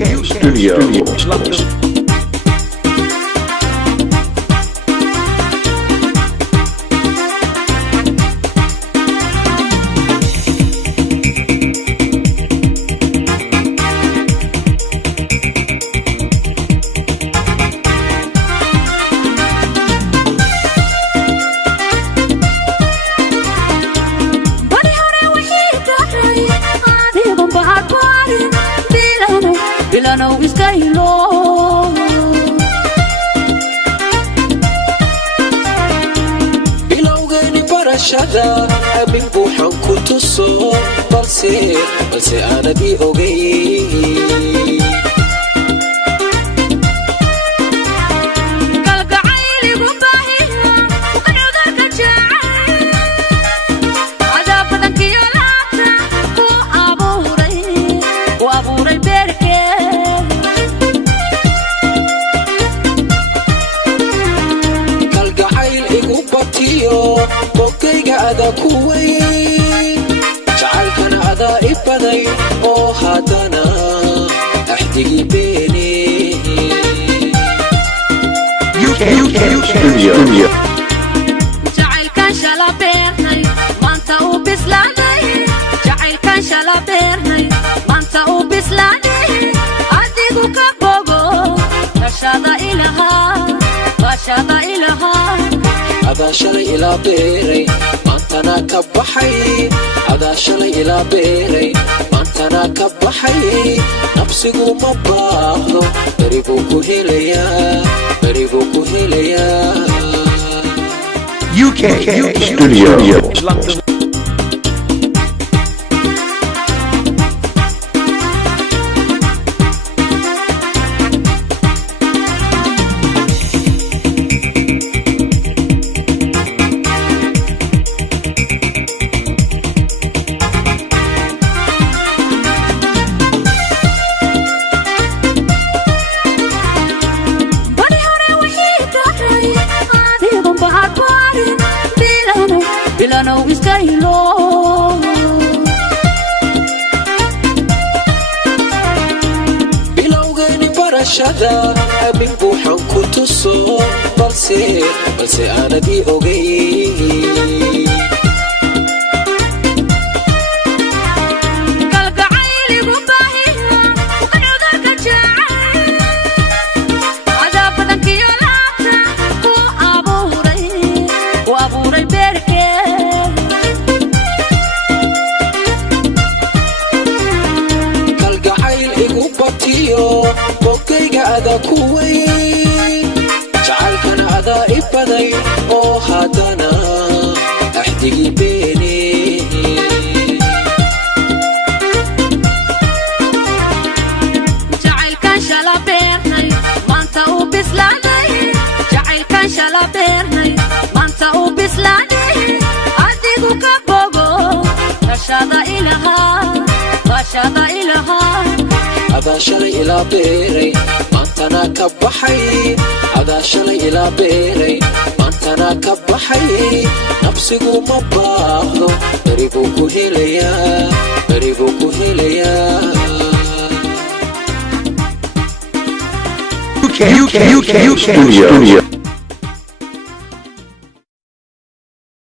Studio. bilowgeeni barashada habin buuxan ku tuso balse aanad ii ogay bogayga adaa ku weyn jacaylkana adaa i baday oo haddana axdigii beene jacaylkan shala beernay maanta uu bislaaday jacaylkan shala beernay maanta uu bislaaday adigu ka bogo rashada ilahaa adaa shalay ilaa beeray maantana ka baxay adaa shalay ilaa beeray maantana ka baxay nafsigu ma baahdo beri buu ku helayaa UK Studio. bilowgeeni barashada habin buuxan ku tuso balse aanad ii ogay bogayga adaa ku weyn jacaylkana adaa i baday oo haddana axdigii beene jacaylkan shala beernay maanta uu bislaaday jacaylkan shala beernay maanta uu bislaaday adigu ka bogo rashada ilahaa adaa shalay ilaa beeray maantana ka baxay adaa shalay ilaa beeray maantana ka baxay nafsigu ma baahdo beri buu ku helayaa UK Studio.